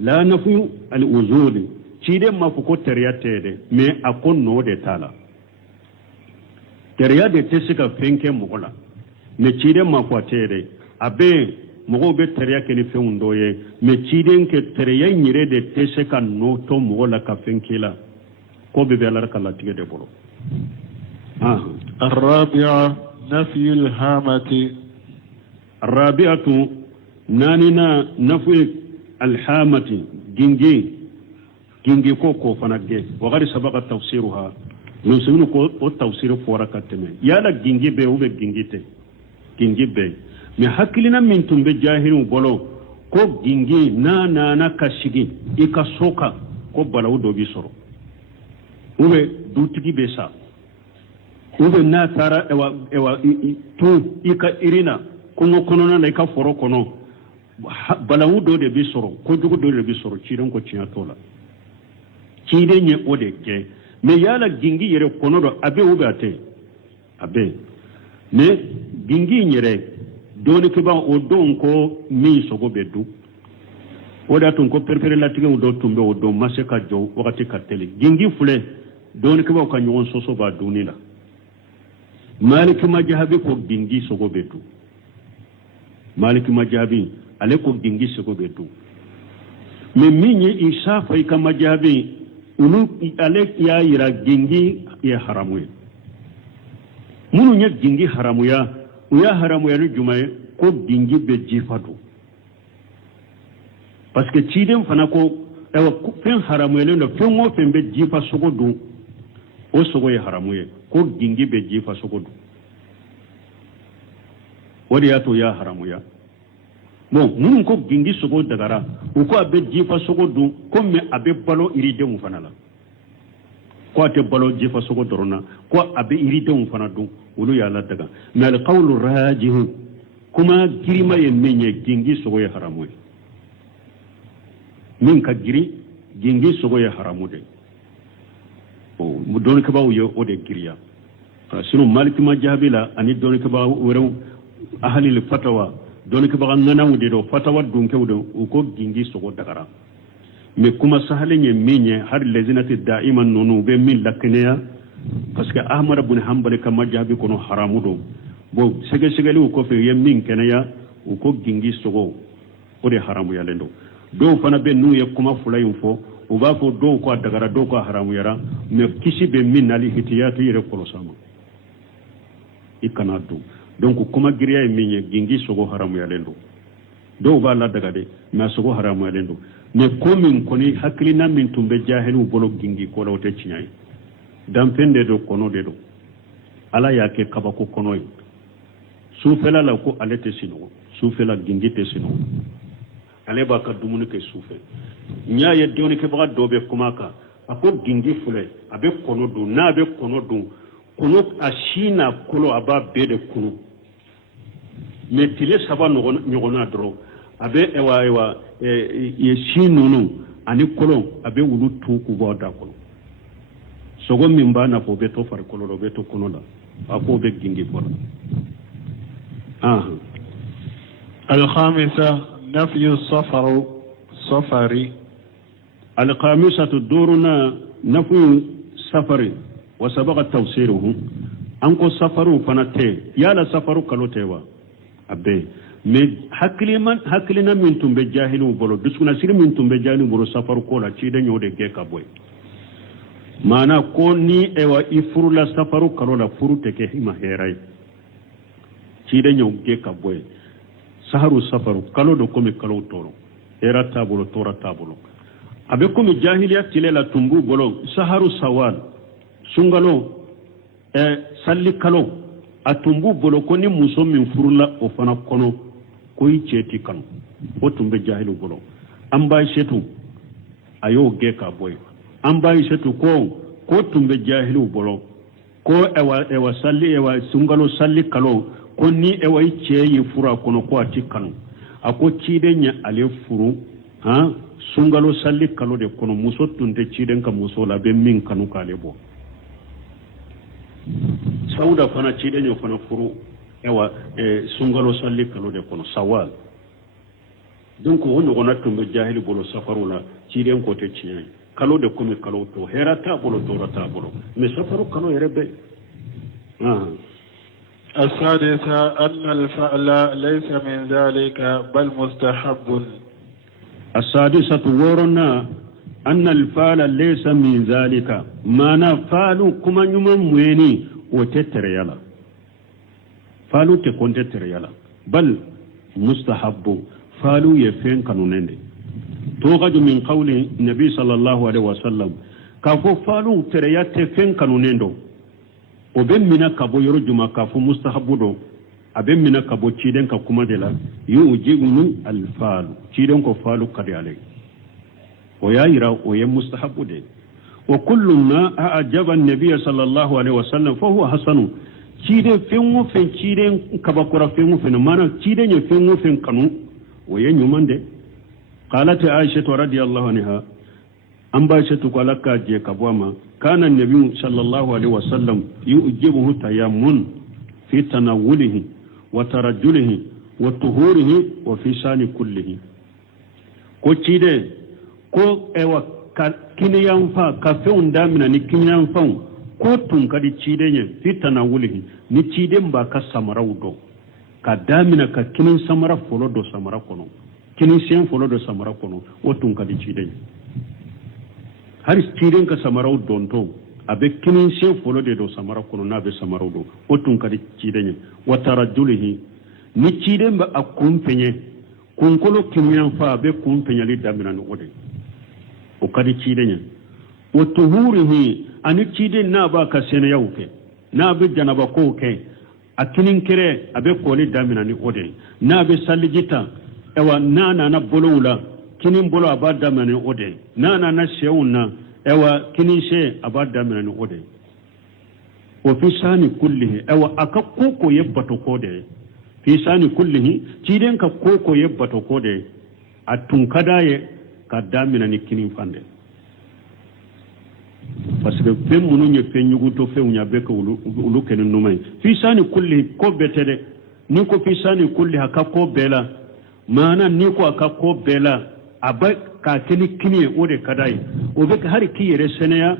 la nafuyu al uzuli cide mafu ko tereya tede me akon no de tala tereya de tesiga fenke mugola me cide mafu tede abe mugo be tereya ke ni feundo ye me cide ke tereya nyire de teseka no to mugola ka fenke la ko be belar kala tige de bolo الرابعة نفي الهامة الرابعة ناننا نفي الهامة جنجي كوكو فنجي وغير سبق تفسيرها نسمونه كو التفسير فوركتمه يالا جنجي به وبه جنجي به مي حكلنا من تنبه جاهل بولو كو جنجي نا كشيغي إكا سوكا كو بلاو دوبي سورو ube dutigi be sa ube na tara ewa tu ika irina kungo kono na ika foro kono balawu do de bisoro ko jugo do de bisoro ciren ko ciya tola cide nye ode ke me yala gingi yere kono do abe ube ate abe me gingi nyere doni ke ba o don ko min sogo be du o da tun ko perpere latige o do tumbe o do maseka jo wakati kateli gingi fule doni ke ba ka nyon soso ba dunila maliki majhabi ko gingi sogo be du maliki majhabi ale ko gingi sogo be du me minye isa fa ka majhabi unu ale ya yira gingi ya haramu munu nya gingi haramu ya haramu ya jumaye ko gingi be jifadu parce que cidem fana ko ewa fen haramu ya no fen wo fen be jifa sogo du o sogo ya haramu ya ko gingi be jifa sogo du wadi ya to ya haramu ya bon mun ko gingi sogo dagara o ko abe jifa sogo du ko me abe balo iride mu fana la ko ate balo jifa sogo dorona ko abe iride mu fana du wulu ya la daga mais al qawlu rajih kuma girima ye menye gingi sogo ya haramu min ka giri gingi sogo ya haramu de o mu don ka bawo yo o de giriya sunu maliki majhabila ani don ka bawo woro ahli al fatawa don ka bawo ngana wude do fatawa dun ke wudo ko gingi sogo dagara mais kuma sahale nye menye har lezinati daiman nonu be min lakneya parce que ahmad ibn hanbal ka majhabi kono haramu do bo sege segeli ko fe yem min kenaya ko gingi sogo o de haramu ya lendo do fana be nu ye kuma fulayin fo o ba fo do ko dagara do ko haramu yara me kisi be min ali hitiyatu yere ko sama ikana do donc kuma giriya e min ye gingi sogo haramu ya lendo do ba la daga de na sogo haramu ya lendo me ko min koni haklina min tumbe jahilu bolo gingi ko lawte cinyai dampende do kono de do ala yake kabako kono sufela la ko alete sino sufela gingite sino ale ba ka dumuni ke sufe nya ye doni ke ba do be kuma ka ako gingi fule abe kono do na be kono do kono ashina kolo aba be de kunu me tile saba no nyogona dro abe ewa ye shinunu ani kolo abe wulu tu ku ba da kolo sogo min ba na ko be to far kolo do be to kono la ako be gingi bola الخامسة نفي الصفر الخامسة دورنا نفي سفر وسبق توسيره أنكو سفر فنتي يالا سفر كالوتيوا أبي hakkilina min tun be jahilu bolo dusuna siri min tun be jahilu bolo safaru ko la ci daño de ge ka boy mana ko ni ewa ifuru la safaru kalo la furu te ke hima heray ci daño ge ka boy saharu safaru kalo do komi kalo toro era tabulo tora tabulo abe komi jahiliya tilela tumbu bolo saharu sawal sungalo salli kalo atumbu bolo ko ni muso min furula o fana kono ko yi ceti kan o tumbe jahilu bolo an bayi setu ayo ge ka boy an bayi setu ko tumbe jahilu bolo ko ewa salli ewa sungalo salli kalo ko ni ewa yi ceyi fura kono ko ati kanu ako cide nya ale furu sungalo salli kalo de kono muso tunte ciden ka muso la be min kanu ka le bo sauda fana cide nya fana furu ewa sungalo salli kalo de kono sawal donc wono gona tumbe jahili bolo safaru la ciden ko te ciyai kalo de komi kalo to herata bolo to rata bolo me safaru kalo yerebe السادسة أن الفعل ليس من ذلك بل مستحب. السادسة ورنا أن الفعل ليس من ذلك ما نفعل كما يمموني وتتريالا فعلوا تكون تتريالا بل مستحب فعلوا يفين كانونين توغج من قول النبي صلى الله عليه وسلم كافو فعلوا تريات تفين كانونين o be mina kabo yoro juma ka fu mustahabu do abe mina kabo ciden ka kuma de la yujibu al fal ciden ko falu kadale o ya ira o ye mustahabu de wa kullu ma a'jaba an-nabiy sallallahu alaihi wasallam fa huwa hasanu ciden fenwo fen ciden kaba kora fenwo fen mana ciden ye fenwo fen kanu o ye nyumande qalat aisha radhiyallahu anha an ba shi tukwala ka je ka bama kana nabi sallallahu alaihi wasallam yujibuhu tayammun fi tanawulihi wa tarajjulihi wa tuhurihi wa fi sani kullihi ko cide ko ewa kiniyan fa ka feun damina ni kiniyan fa ko tun kadi cide nye fitana wulihi ni cide mba ka samara wudo ka damina ka kinin samara folo do samara kono kinin sen folo do samara kono o tun kadi cide nye har cide ka samara wudo to abe kinin sen folo de do samara kono na be samara wudo o tun kadi cide nye wa tarajulihi ni cide mba akumpenye kunkolo kiniyan fa abe kumpenyali damina no ode o kadi cide nye wa tuhurihi ani cide na ba ka sene yauke na be janaba ko ke akinin kere abe koli damina ni ode na be salijita ewa na bolowula kinin bolo aba damina ni ode na shewuna ewa kinin she aba damina ni ode wa fi sani kullihi ewa aka koko yebbato kode fi sani kullihi ciden ka koko yebbato kode atun kadaye ka damina ni kinin fande parce que fen munu nye fen yugu to fen nya be ko ulu kenin numay fi sani kulli ko betede ni ko fi sani kulli haka ko bela mana ni ko aka ko bela aba ka kini ode kadai o be har ki yere seneya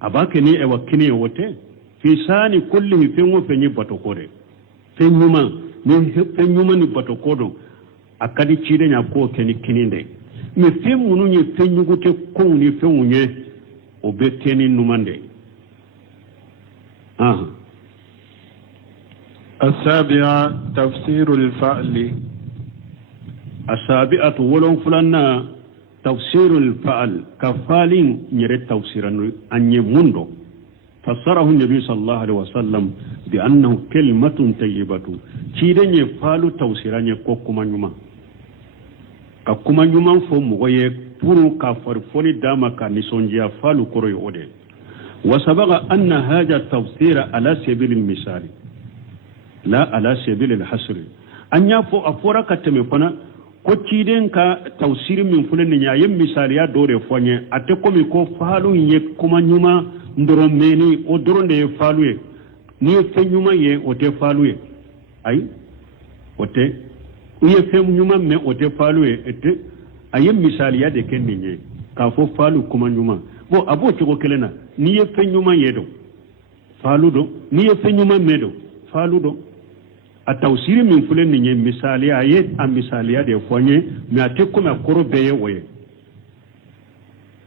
aba kini e wa kini wote fi sani kulli fen wo fen yibato kode fen nyuma ni bato kodo akadi chide nya ko kini nde me fen munu nye fen yugu te ko ni fen unye obeteni numande السابعة تفسير الفعل السابعة ولون فلنا تفسير الفعل كفال نرى تفسيرا أن يمندو فسره النبي صلى الله عليه وسلم بأنه كلمة طيبة تيدن يفعل تفسيرا يكوكما نما كوكما نما فمغيه puru ka farfoni dama ka nisonjiya falu koro yode wasabaga anna haja tafsira ala sabil misali la ala sabil alhasr anya fo afora ka teme fana ko ciden ka tafsir min fulen ni ya yem misali ya dore fonye ate ko mi ko falu ye kuma nyuma ndoro meni o doronde ye falu ye ni fe nyuma ye o te falu ye ay o te uye fe nyuma me o te falu ye ete ayem misali ya de kendi nye ka fo falu kuma nyuma bo abo chiko kelena ni ye fe nyuma yedo falu do ni ye fe nyuma medo falu do atawsiri min fulen ni nye misali aye a misali ya de fonye mi ateko me koro beye woye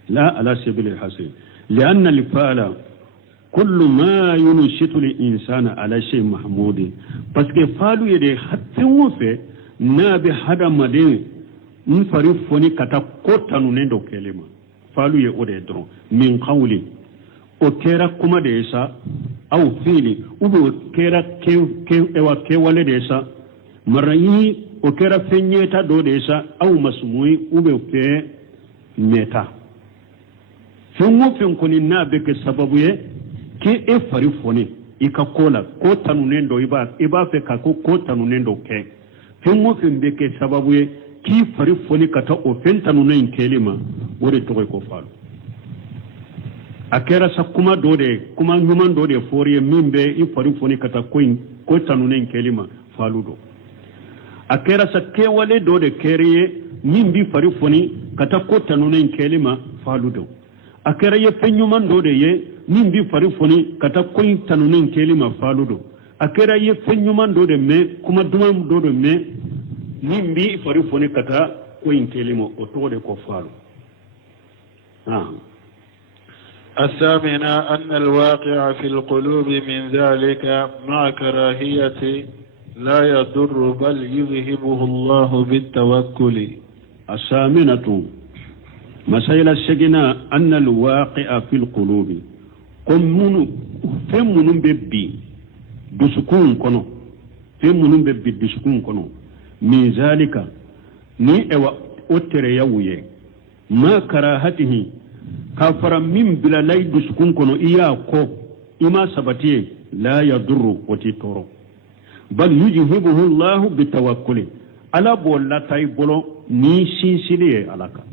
la ala sabil alhasan lianna alfala kullu ma yunshitu linsana ala shay mahmud parce que falu yede hatta wofe na be hada madin nfari foni kata kota nunendo kelema falu ye ode dron min qawli o kera kuma de sa au fili ubo kera ewa ke wale de sa marayi o kera fenyeta do de sa au masmui ube fe meta fengo fen koni na be ke sababu ye ke e fari foni ika kola kota nunendo iba fe ka ko kota nunendo ke fengo fen be ke sababu ye ki fari foni kata o fentanu na kelima wore to ko falu akera sa kuma nyuman dode foriye mimbe i fari foni kata ko tanu na kelima falu do akera sa kewale dode keriye mimbi fari foni kata ko tanu na kelima falu do akera ye fenyuman dode ye mimbi fari foni kata ko tanu na kelima falu do akera ye fenyuman dode me kuma dumam dode me nimbi fari foni kata ko intelimo o tode ko falu الثامنة أن الواقع في القلوب من ذلك مع كراهية لا يضر بل يذهبه الله بالتوكل الثامنة مسائل السجنة أن الواقع في القلوب قم فمن ببي دسكون كنو فمن ببي دسكون كنو من ذلك ni ewa otere yawuye ma karahatihi kafara min bila lay dusukun kono iya ko ima sabatiye la yadurru wati toro bal yujhibuhu Allah bitawakkuli ala bolla tay bolo ni sinsiliye alaka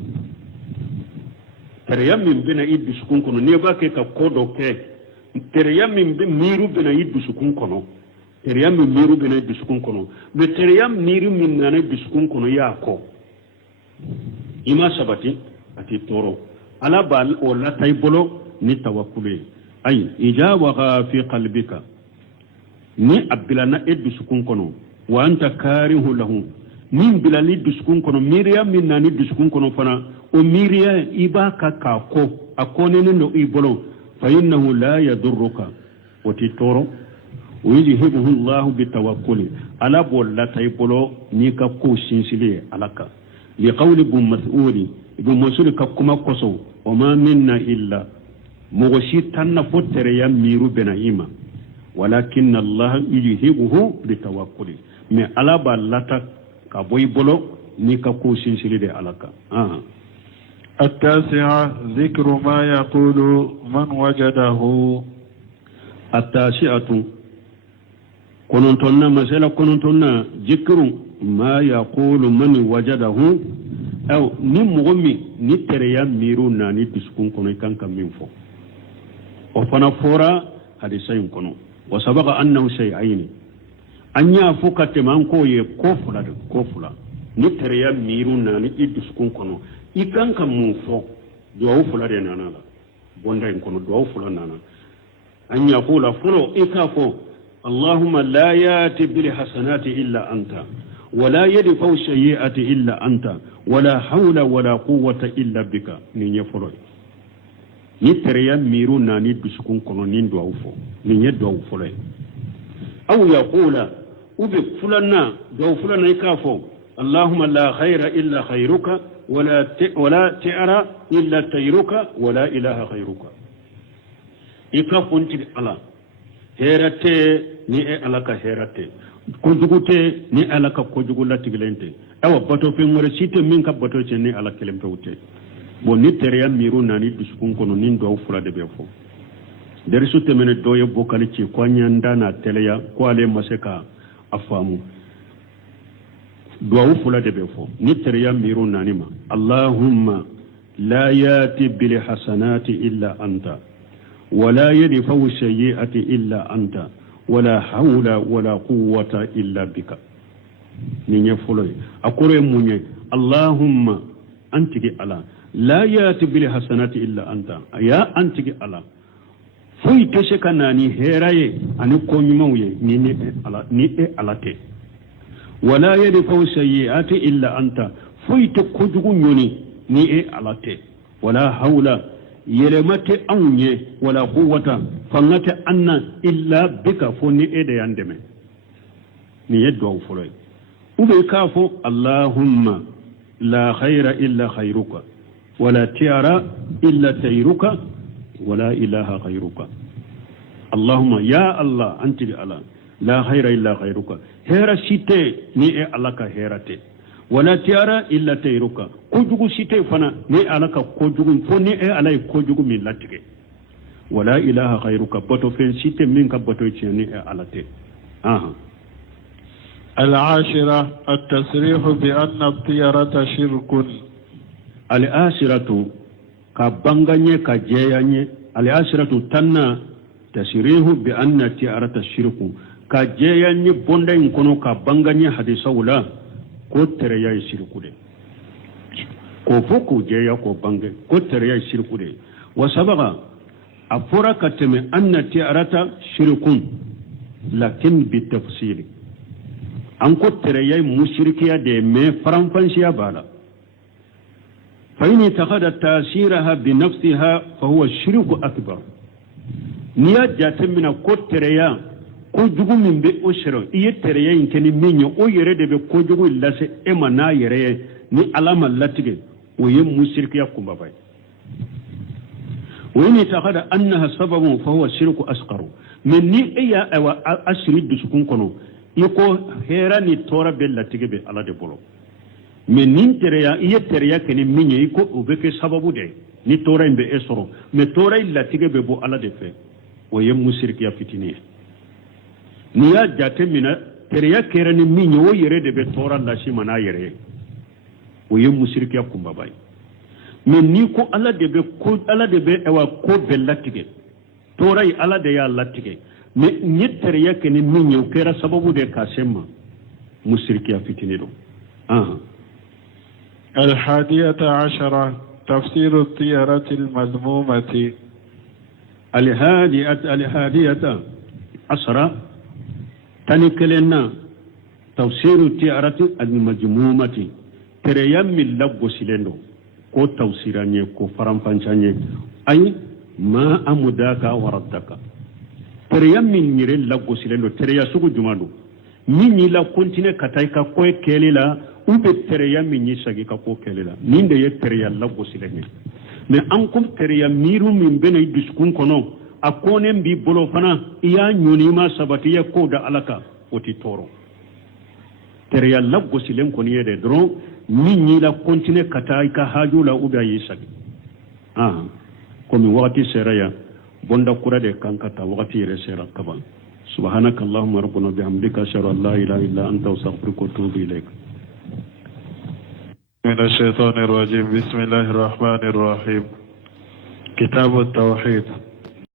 tere min bina idusukun kono ne ba ke ka kodo ke tere min bi miru bina idusukun kono tereyam miru bene dusukun kono be tereyam miru min ngane dusukun kono ya ko ima sabati ati toro ala bal o la tay bolo ni tawakkule ay ijawa fi qalbika ni abilana dusukun kono wa anta karihu lahu min bilali dusukun kono miriya min nani dusukun kono fana o miriya ibaka ka ko akone no ibolo fa innahu la yadurruka wati toro ويجهبه الله بالتوكل على بولا تايبولو نيكا كو سينسيلي علىك لقول ابن مسعود كما قصو وما منا الا مغشي تنفطر يا ميرو بنايما ولكن الله يجهبه بالتوكل مي على بولا كابوي بولو نيكا كو سينسيلي علىك التاسعة ذكر ما يقول من وجده التاسعة konontonna masala konontonna jikru ma yaqulu man wajadahu aw ni mogomi ni tereya miru na ni diskun kono kanka min fo o fana fora hadisayin kono wa sabaqa annahu shay'ain anya fukate man ko ye kofula ni tereya miru na ni diskun kono ikanka mun fo do fula de nana bonda en kono do fula nana anya kula fulo ikafo اللهم لا ياتي بالحسنات إلا أنت ولا يدفع السيئات إلا أنت ولا حول ولا قوة إلا بك من يفرج نتريا ميرون ناني بسكون كونين دوافو من يدعو فلان أو يقول وبك فلان دو فلان يكافو اللهم لا خير إلا خيرك ولا تعرى إلا تيرك ولا إله خيرك يكافو انت الله herate ni e alaka herate kojugute ni alaka kojugu latigilente awa bato fe ngore site min ka bato ce ni ala kelemta wute bo ni tereya miru nani dusukun kono nin do fula de befo der su temene do ye bokali ci ko nyanda na teleya ko ale maseka afamu do fula de befo ni tereya miru nani ma allahumma la yati bil hasanati illa anta ولا يدفع السيئة إلا أنت ولا حول ولا قوة إلا بك من يفعل أقول مني اللهم أنت على لا يأتي بالحسنات إلا أنت يا أنت على فوي تشكناني هراي أن يكون موي ني على تي ولا يدفع السيئات إلا أنت فوي تكجوني ني على تي ولا حول yelemate awnye wala quwwata fangate anna illa bika fonni ede yandeme ni yeddo fuloy ube kafo allahumma la khayra illa khayruka wala tiara illa tayruka wala ilaha khayruka allahumma ya allah anti ala la khayra illa khayruka hera site ni e alaka herate wala tiara illa tayruka kojugu site fana ni alaka kojugu foni e alay kojugu min latige wala ilaha khairuka bato fen site min ka bato ni e alate العاشرة التصريح بأن الطيرة شرك العاشرة كبانغاني كجياني العاشرة تنا تصريح بأن الطيرة شرك كجياني بوندين كونو كبانغاني حديث ولا ko tereya shirku de ko foko jeya ko bange ko tereya shirku de wa sabaga afura kateme anna tiarata shirkun lakin bi tafsil an ko tereya mushrikiya de me faranfansiya bala fa in taqada tasiraha bi nafsiha fa huwa shirku akbar niya jatemina ko tereya ko jugu min be o shero iye tereya inkeni minyo o yere de be ko jugu lase emana yere ni alama latige o ye musirkiya kumba bay woni takada annaha sababu fa huwa shirku asqaru min ni iya awa asri dusukun kono iko hera ni tora be latige be ala de bolo min nin tereya iye tereya keni minyo iko obeke sababu de ni tora imbe esoro me tora latige be bo ala de fe o ye musirkiya fitini ni ya jate mina tereya kerani minyo o yere de be tora lashi mana yere o ye musirkiya kumba bay men ni ko ala de be ewa ko be latige tora yi ala de ya latige mais ñettere yake ni min ñew kera sababu de kasema musirki afitinido الحادية عشرة تفسير الطيرة المذمومة. الهادية عشرة تنكلنا تفسير الطيرة المذمومة تريام من لبو سيلندو كو تفسيرانيه كو فرامبانشانيه أي ما أمداك وردك تريام من نيري لبو سيلندو تريا سوكو جمالو نيني لا كونتيني كتايكا كوي كيليلا ube tereya min yi sagi ka ko kelela min de ye tereya labo silene mais an kum tereya miru min bene diskun kono a konen bi bolo fana iya nyoni ma sabati ya ko da alaka oti toro tereya labo silen ko ni de dro min yi la continue kata ka haju la ube yi sagi ko mi wati seraya bonda kura de kankata wati yere sera kaban subhanakallahumma rabbana bihamdika ashhadu an la ilaha illa anta astaghfiruka wa atubu ilaik. من الشيطان الرجيم. بسم الله الرحمن الرحيم. كتاب التوحيد.